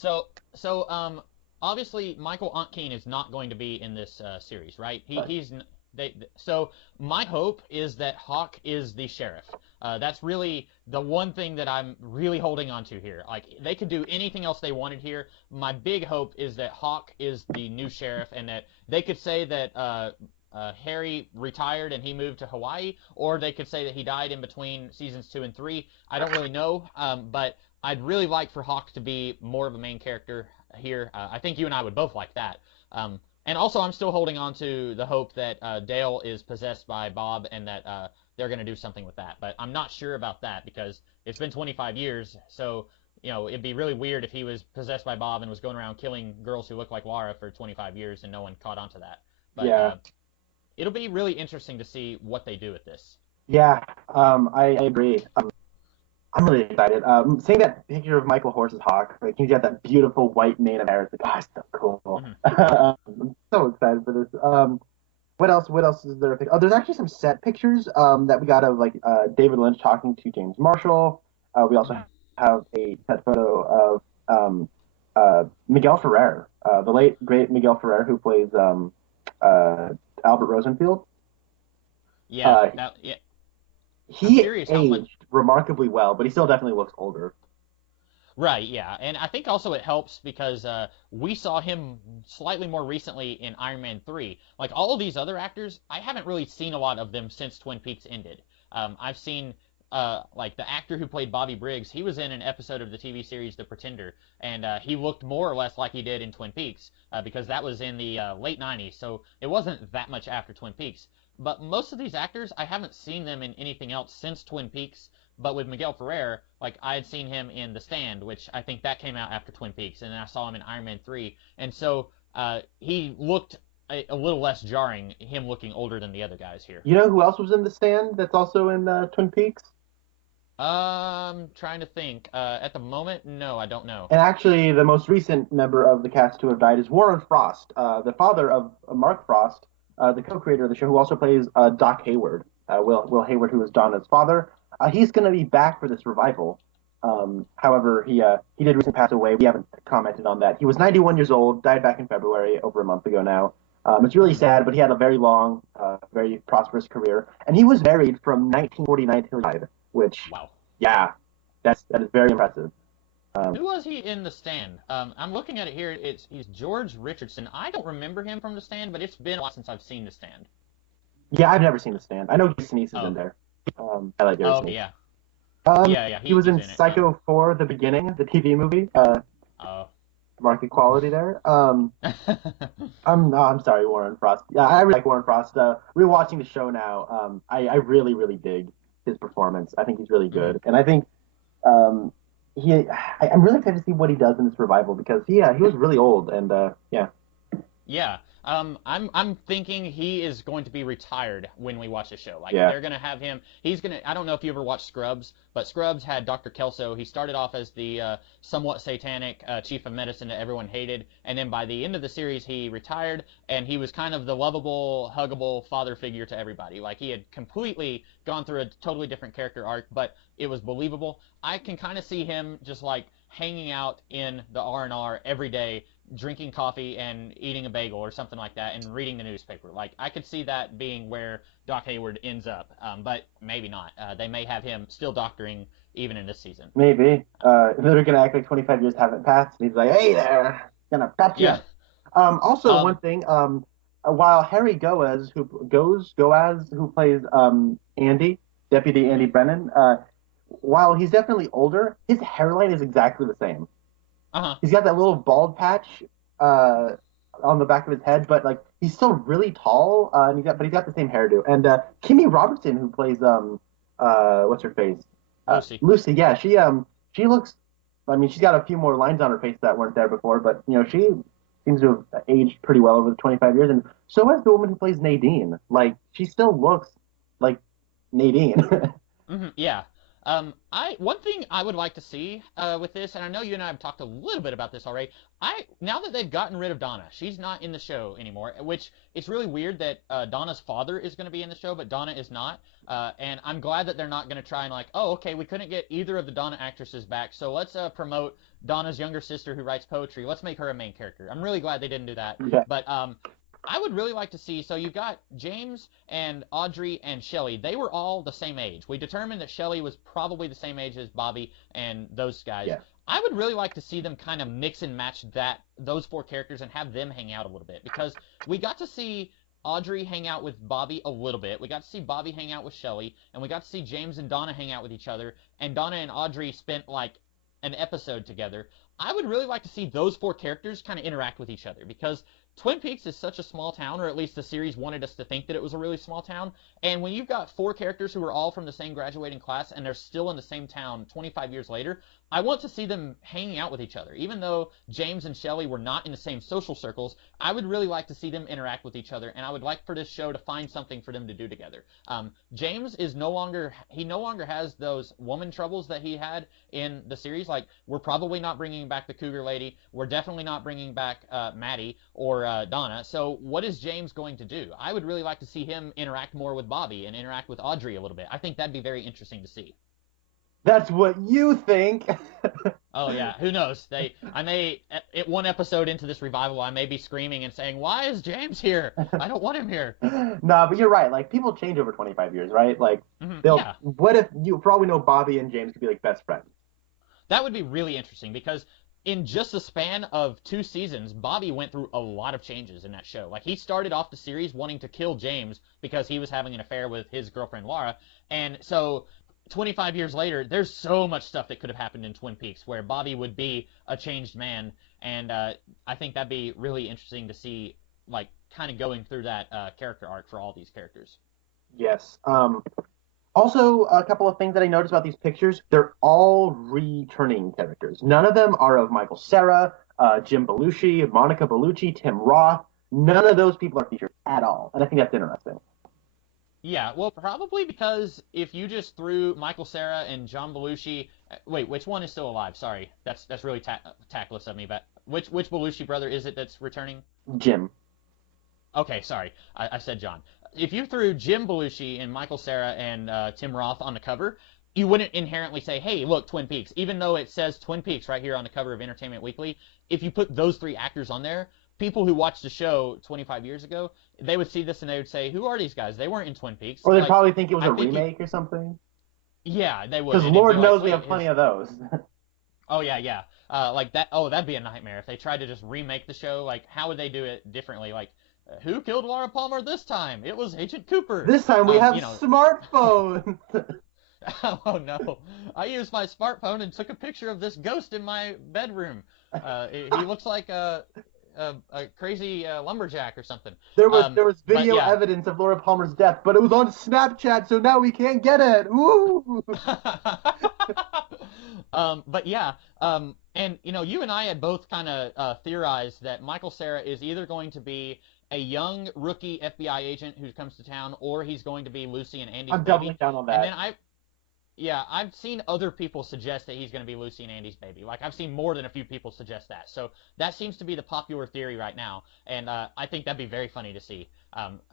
Obviously Michael Ontkeen is not going to be in this series, right? right. So my hope is that Hawk is the sheriff. That's really the one thing that I'm really holding on to here. Like, they could do anything else they wanted here. My big hope is that Hawk is the new sheriff, and that they could say that Harry retired and he moved to Hawaii, or they could say that he died in between seasons 2 and 3. I don't really know, but I'd really like for Hawk to be more of a main character here. I think you and I would both like that. And also, I'm still holding on to the hope that Dale is possessed by Bob, and that they're going to do something with that. But I'm not sure about that because it's been 25 years, so it'd be really weird if he was possessed by Bob and was going around killing girls who look like Laura for 25 years and no one caught on to that. But Yeah. It'll be really interesting to see what they do with this. Yeah. I agree. I'm really excited. Seeing that picture of Michael Horse's Hawk, like he's got that beautiful white mane of hair. It's like, oh, it's so cool. Hmm. I'm so excited for this. What else? What else is there? Oh, there's actually some set pictures that we got of like David Lynch talking to James Marshall. We also have a set photo of Miguel Ferrer, the late great Miguel Ferrer, who plays Albert Rosenfield. Yeah, yeah. He Curious how much. aged remarkably well, but he still definitely looks older. Right, yeah. And I think also it helps because we saw him slightly more recently in Iron Man 3. Like, all of these other actors, I haven't really seen a lot of them since Twin Peaks ended. I've seen, like, the actor who played Bobby Briggs, he was in an episode of the TV series The Pretender, and he looked more or less like he did in Twin Peaks, because that was in the late 90s, so it wasn't that much after Twin Peaks. But most of these actors, I haven't seen them in anything else since Twin Peaks. But with Miguel Ferrer, like, I had seen him in The Stand, which I think that came out after Twin Peaks, and then I saw him in Iron Man 3, and so he looked a little less jarring, him looking older than the other guys here. You know who else was in The Stand that's also in Twin Peaks? Trying to think. At the moment, no, I don't know. And actually, the most recent member of the cast to have died is Warren Frost, the father of Mark Frost, the co-creator of the show, who also plays Doc Hayward, Will Hayward, who is Donna's father. He's going to be back for this revival. However, he did recently pass away. We haven't commented on that. He was 91 years old, died back in February, over a month ago now. It's really sad, but he had a very long, very prosperous career, and he was married from 1949 till he died. Which, Wow. Yeah, that is very impressive. Who was he in The Stand? I'm looking at it here. He's George Richardson. I don't remember him from The Stand, but it's been a while since I've seen The Stand. Yeah, I've never seen The Stand. I know Jason Sinise is in there. I like Jason Sinise. Yeah. Yeah. He was in he's Psycho 4, The Beginning, the TV movie. Oh. Market quality there. I'm sorry, Warren Frost. Yeah, I really like Warren Frost. Rewatching the show now, I really, really dig his performance. I think he's really good, and I think I'm really excited to see what he does in this revival because he was really old, and yeah. Yeah. I'm thinking he is going to be retired when we watch the show. Like Yeah. they're gonna have him. He's gonna. I don't know if you ever watched Scrubs, but Scrubs had Dr. Kelso. He started off as the somewhat satanic chief of medicine that everyone hated, and then by the end of the series, he retired, and he was kind of the lovable, huggable father figure to everybody. Like he had completely gone through a totally different character arc, but it was believable. I can kind of see him just like hanging out in the R&R every day, drinking coffee and eating a bagel or something like that and reading the newspaper. Like I could see that being where Doc Hayward ends up, but maybe not. They may have him still doctoring even in this season. Maybe. They're gonna act like 25 years haven't passed, and he's like, "Hey there, gonna patch you." Yeah. Also, one Um, thing. While Harry Goaz, who plays Andy, Deputy Andy Brennan, while he's definitely older, his hairline is exactly the same. uh-huh. He's got that little bald patch uh, on the back of his head, but like he's still really tall, and he's got the same hairdo. And Kimmy Robertson, who plays what's her face, Lucy. Lucy, yeah, she looks. I mean, she's got a few more lines on her face that weren't there before, but she seems to have aged pretty well over the 25 years, and so has the woman who plays Nadine. Like she still looks like Nadine. Yeah. I one thing I would like to see with this, and I know you and I have talked a little bit about this already. Now that they've gotten rid of Donna, she's not in the show anymore, which it's really weird that Donna's father is going to be in the show, but Donna is not. And I'm glad that they're not going to try and like, oh, okay, we couldn't get either of the Donna actresses back, so let's promote Donna's younger sister who writes poetry. Let's make her a main character. I'm really glad they didn't do that. Yeah. But I would really like to see. So you've got James and Audrey and Shelley. They were all the same age. We determined that Shelley was probably the same age as Bobby and those guys. Yeah. I would really like to see them kind of mix and match those four characters and have them hang out a little bit because we got to see Audrey hang out with Bobby a little bit. We got to see Bobby hang out with Shelley, and we got to see James and Donna hang out with each other. And Donna and Audrey spent like an episode together. I would really like to see those four characters kind of interact with each other because Twin Peaks is such a small town, or at least the series wanted us to think that it was a really small town. And when you've got four characters who are all from the same graduating class and they're still in the same town 25 years later, I want to see them hanging out with each other. Even though James and Shelley were not in the same social circles, I would really like to see them interact with each other, and I would like for this show to find something for them to do together. James is no longer has those woman troubles that he had in the series. Like we're probably not bringing back the Cougar Lady. We're definitely not bringing back Maddie or Donna. So what is James going to do? I would really like to see him interact more with Bobby and interact with Audrey a little bit. I think that'd be very interesting to see. That's what you think. Oh yeah, who knows? I may at one episode into this revival, I may be screaming and saying, "Why is James here? I don't want him here." No, but you're right. Like people change over 25 years, right? Like Yeah, what if for all we know, Bobby and James could be like best friends? that would be really interesting because in just a span of 2 seasons, Bobby went through a lot of changes in that show. Like he started off the series wanting to kill James because he was having an affair with his girlfriend Laura, and so 25 years later, there's so much stuff that could have happened in Twin Peaks where Bobby would be a changed man, and I think that'd be really interesting to see, like, kind of going through that character arc for all these characters. Yes. Also, a couple of things that I noticed about these pictures, they're all returning characters. None of them are of Michael Cera, Jim Belushi, Monica Bellucci, Tim Roth. None of those people are featured at all, and I think that's interesting. Yeah, well, probably because if you just threw Michael Cera and John Belushi, wait, which one is still alive? Sorry, that's really tactless of me. But which Belushi brother is it that's returning? Jim. Okay, sorry, I said John. If you threw Jim Belushi and Michael Cera and Tim Roth on the cover, you wouldn't inherently say, "Hey, look, Twin Peaks." Even though it says Twin Peaks right here on the cover of Entertainment Weekly, if you put those three actors on there, people who watched the show 25 years ago, they would see this and they would say, "Who are these guys? They weren't in Twin Peaks." Or they Like, probably think it was I a think remake or something. yeah, they would. Because And it'd be Lord like, knows we wait, have plenty of those. oh yeah, yeah. Like that. Oh, that'd be a nightmare if they tried to just remake the show. Like, how would they do it differently? Like, who killed Laura Palmer this time? It was Agent Cooper. This time we have You know. smartphones. Oh no! I used my smartphone and took a picture of this ghost in my bedroom. He looks like a crazy lumberjack or something. There was But video yeah. evidence of Laura Palmer's death, but it was on Snapchat, so now we can't get it. Woo! But yeah, and you and I had both kind of theorized that Michael Cera is either going to be a young rookie FBI agent who comes to town, or he's going to be Lucy and Andy's I'm doubling baby. down on And that. then yeah, I've seen other people suggest that he's going to be Lucy and Andy's baby. Like I've seen more than a few people suggest that. So that seems to be the popular theory right now, and I think that'd be very funny to see.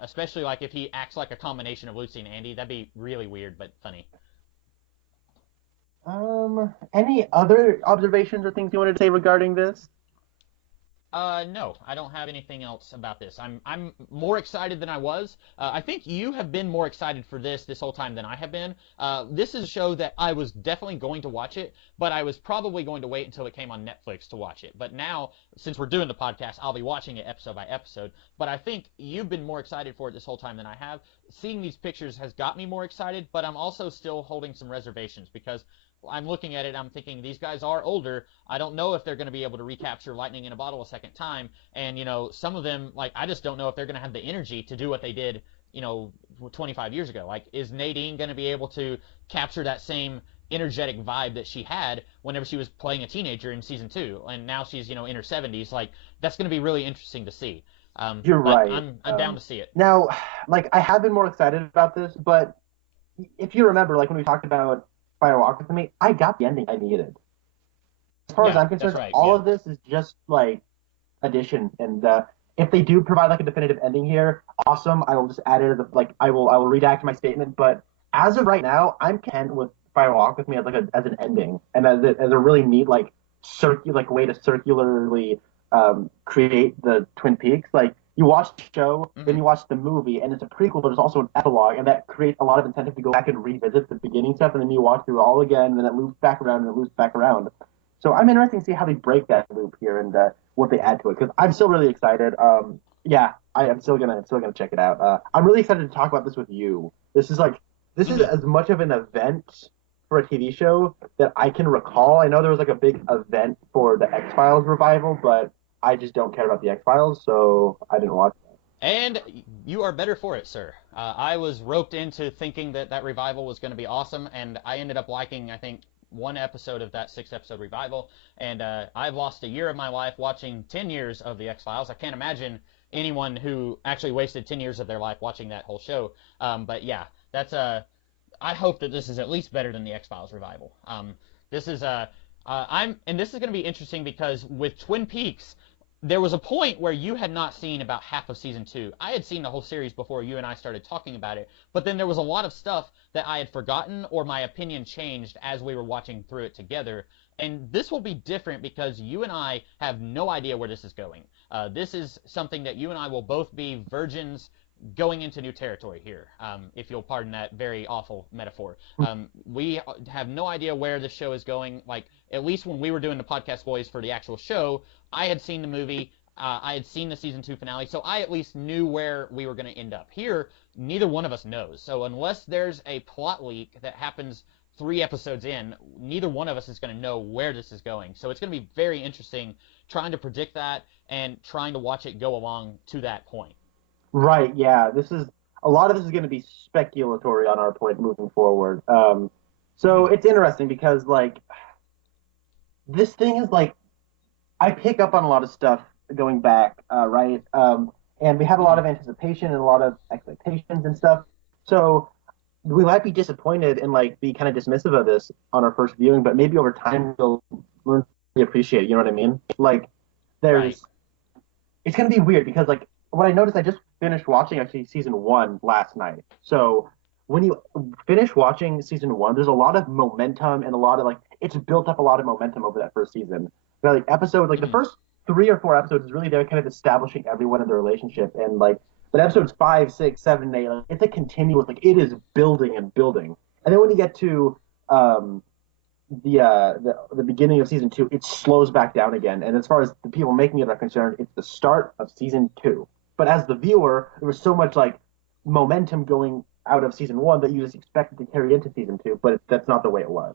Especially like if he acts like a combination of Lucy and Andy, that'd be really weird but funny. Any other observations or things you wanted to say regarding this? No, I don't have anything else about this. I'm more excited than I was. I think you have been more excited for this whole time than I have been. This is a show that I was definitely going to watch it, but I was probably going to wait until it came on Netflix to watch it. But now, since we're doing the podcast, I'll be watching it episode by episode. But I think you've been more excited for it this whole time than I have. Seeing these pictures has got me more excited, but I'm also still holding some reservations because I'm looking at it, I'm thinking these guys are older. I don't know if they're going to be able to recapture lightning in a bottle a second time. And, some of them, like, I just don't know if they're going to have the energy to do what they did, 25 years ago. Like, is Nadine going to be able to capture that same energetic vibe that she had whenever she was playing a teenager in season 2? And now she's, in her 70s. Like, that's going to be really interesting to see. You're But right. I'm down to see it. Now, like, I have been more excited about this, but if you remember, like, when we talked about Fire Walk with Me, I got the ending I needed. As far as Yeah, I'm that's concerned, right. all Yeah. of this is just like addition. And if they do provide like a definitive ending here, awesome. I will just add it as I will redact my statement. But as of right now, I'm content with Fire Walk with Me as as an ending and as a really neat way to circularly create the Twin Peaks. Like you watch the show, then Hmm. you watch the movie, and it's a prequel, but it's also an epilogue, and that creates a lot of incentive to go back and revisit the beginning stuff, and then you watch through it all again, and then it loops back around and it loops back around. So I'm interested to see how they break that loop here and what they add to it because I'm still really excited. Yeah, I'm still gonna check it out. I'm really excited to talk about this with you. This is Hmm. as much of an event for a TV show that I can recall. I know there was like a big event for the X Files revival, but I just don't care about the X Files, so I didn't watch it. And you are better for it, sir. I was roped into thinking that that revival was going to be awesome, and I ended up liking, I think, one episode of that 6 episode revival. And I've lost a year of my life watching 10 years of The X Files. I can't imagine anyone who actually wasted 10 years of their life watching that whole show. But yeah, that's I hope that this is at least better than The X Files revival. This is and this is going to be interesting because with Twin Peaks, there was a point where you had not seen about half of season 2. I had seen the whole series before you and I started talking about it, but then there was a lot of stuff that I had forgotten or my opinion changed as we were watching through it together. And this will be different because you and I have no idea where this is going. This is something that you and I will both be virgins going into new territory here, if you'll pardon that very awful metaphor. We have no idea where this show is going. Like, at least when we were doing the podcast boys for the actual show, I had seen the movie, I had seen the season 2 finale, so I at least knew where we were going to end up. Here, neither one of us knows. So unless there's a plot leak that happens 3 episodes in, neither one of us is going to know where this is going. So it's going to be very interesting trying to predict that and trying to watch it go along to that point. Right, yeah. This is a lot of this is going to be speculatory on our point moving forward. So Hmm. it's interesting because like this thing is like I pick up on a lot of stuff going back, right? And we have a lot Hmm. of anticipation and a lot of expectations and stuff. So we might be disappointed and like be kind of dismissive of this on our first viewing, but maybe over time we'll learn to appreciate it. You know what I mean? Like, Right. there's it's gonna be weird because like what I noticed, I just finished watching actually season one last night. So when you finish watching season one, there's a lot of momentum and a lot of like it's built up a lot of momentum over that first season. Like the Hmm. first 3 or 4 episodes is really there kind of establishing everyone in the relationship and like but episodes 5, 6, 7, 8, like, it's a continuous like it is building and building. And then when you get to um the beginning of season two, it slows back down again. And as far as the people making it are concerned, it's the start of season two. But as the viewer, there was so much like momentum going out of season one that you just expected to carry into season two, but that's not the way it was.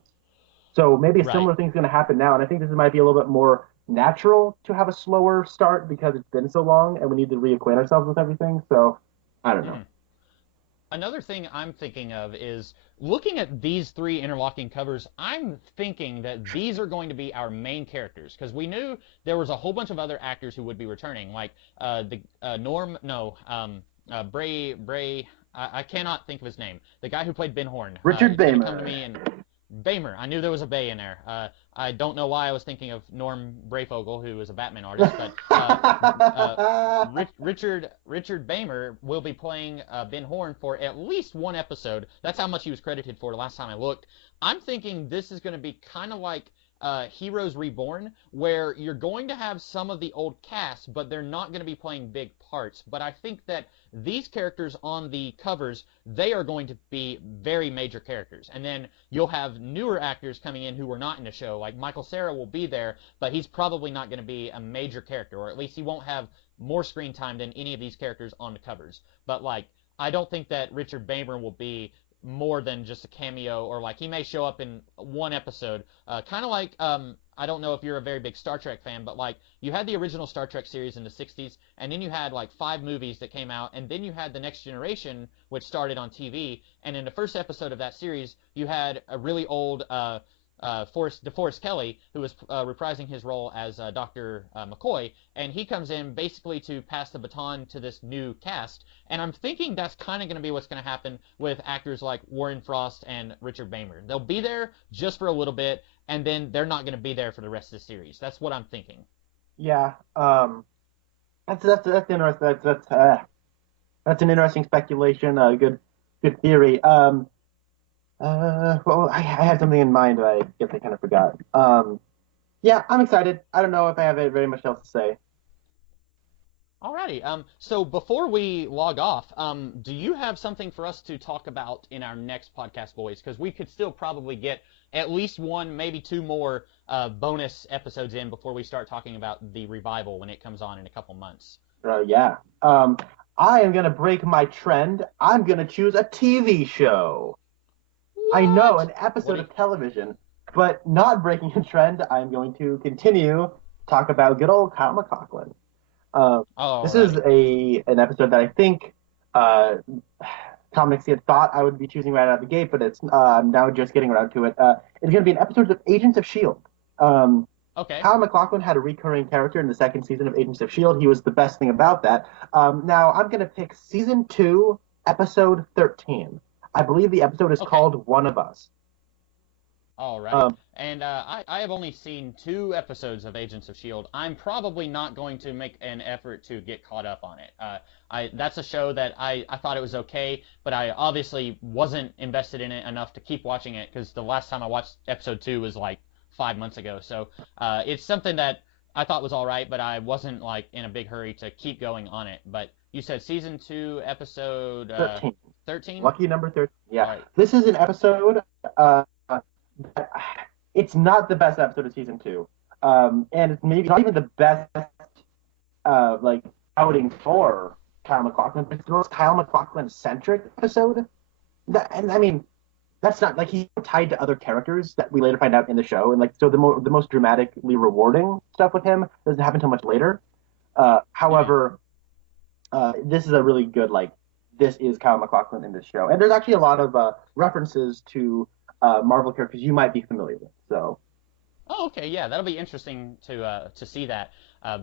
So maybe a Right. similar thing's going to happen now, and I think this might be a little bit more natural to have a slower start because it's been so long and we need to reacquaint ourselves with everything. So I don't know. Hmm. Another thing I'm thinking of is looking at these three interlocking covers. I'm thinking that these are going to be our main characters because we knew there was a whole bunch of other actors who would be returning, like the Norm, no, Bray. I cannot think of his name. The guy who played Ben Horn. Richard It's going to come to Bamer. me and Bamer. I knew there was a Bay in there. I don't know why I was thinking of Norm Brayfogle, who is a Batman artist, but Richard Bamer will be playing Ben Horn for at least one episode. That's how much he was credited for last time I looked. I'm thinking this is going to be kind of like Heroes Reborn, where you're going to have some of the old cast, but they're not going to be playing big parts. But I think that these characters on the covers, they are going to be very major characters. And then you'll have newer actors coming in who were not in the show. Like Michael Cera will be there, but he's probably not going to be a major character, or at least he won't have more screen time than any of these characters on the covers. But like, I don't think that Richard Bamer will be more than just a cameo, or like he may show up in one episode, kind of like I don't know if you're a very big Star Trek fan, but like you had the original Star Trek series in the 60s, and then you had like 5 movies that came out, and then you had the Next Generation, which started on TV, and in the first episode of that series you had a really old DeForest Kelly, who was reprising his role as Dr. McCoy, and he comes in basically to pass the baton to this new cast. And I'm thinking that's kind of going to be what's going to happen with actors like Warren Frost and Richard Bamer. They'll be there just for a little bit, and then they're not going to be there for the rest of the series. That's what I'm thinking. Yeah, that's interesting. That's an interesting speculation. Good theory. Well, I had something in mind, but I guess I kind of forgot. Yeah, I'm excited. I don't know if I have very much else to say. Alrighty. So before we log off, do you have something for us to talk about in our next podcast, boys? Because we could still probably get at least one, maybe two more bonus episodes in before we start talking about the revival when it comes on in a couple months. Yeah. I am gonna break my trend. I'm gonna choose a TV show. I know, an episode of television, but not breaking a trend. I'm going to continue to talk about good old Kyle MacLachlan. This is an episode that I think Comics had thought I would be choosing right out of the gate, but it's I'm now just getting around to it. It's going to be an episode of Agents of S.H.I.E.L.D. Okay. Kyle MacLachlan had a recurring character in the second season of Agents of S.H.I.E.L.D. He was the best thing about that. Now, I'm going to pick Season 2, Episode 13. I believe the episode is called One of Us. All right. And I have only seen 2 episodes of Agents of S.H.I.E.L.D. I'm probably not going to make an effort to get caught up on it. That's a show that I thought it was okay, but I obviously wasn't invested in it enough to keep watching it because the last time I watched episode 2 was like 5 months ago. So it's something that I thought was all right, but I wasn't like in a big hurry to keep going on it. But you said season 2, episode 13? Lucky number 13. Yeah. Right. This is an episode. It's not the best episode of season 2, and it's maybe not even the best like outing for Kyle MacLachlan. It's the most Kyle MacLachlan centric episode. And I mean, that's not like he's tied to other characters that we later find out in the show, and like so the most dramatically rewarding stuff with him doesn't happen until much later. However, this is a really good this is Kyle MacLachlan in this show, and there's actually a lot of references to Marvel characters you might be familiar with. So. Oh, okay, yeah, that'll be interesting to see that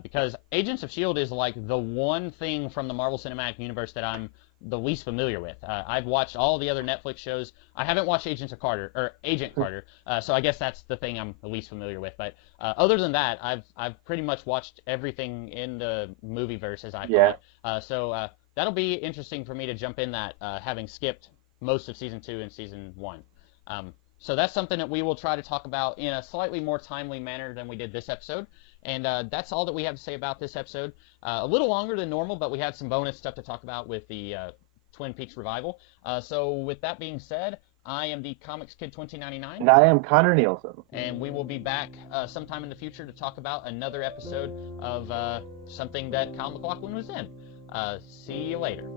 because Agents of S.H.I.E.L.D. is like the one thing from the Marvel Cinematic Universe that I'm the least familiar with. I've watched all the other Netflix shows. I haven't watched Agent Carter, so I guess that's the thing I'm the least familiar with. But other than that, I've pretty much watched everything in the movieverse, as I call it. So that'll be interesting for me to jump in that, having skipped most of season 2 and season 1. So that's something that we will try to talk about in a slightly more timely manner than we did this episode. And that's all that we have to say about this episode. A little longer than normal, but we had some bonus stuff to talk about with the Twin Peaks revival. So with that being said, I am the Comics Kid 2099. And I am Connor Nielsen. And we will be back sometime in the future to talk about another episode of something that Kyle MacLachlan was in. See you later.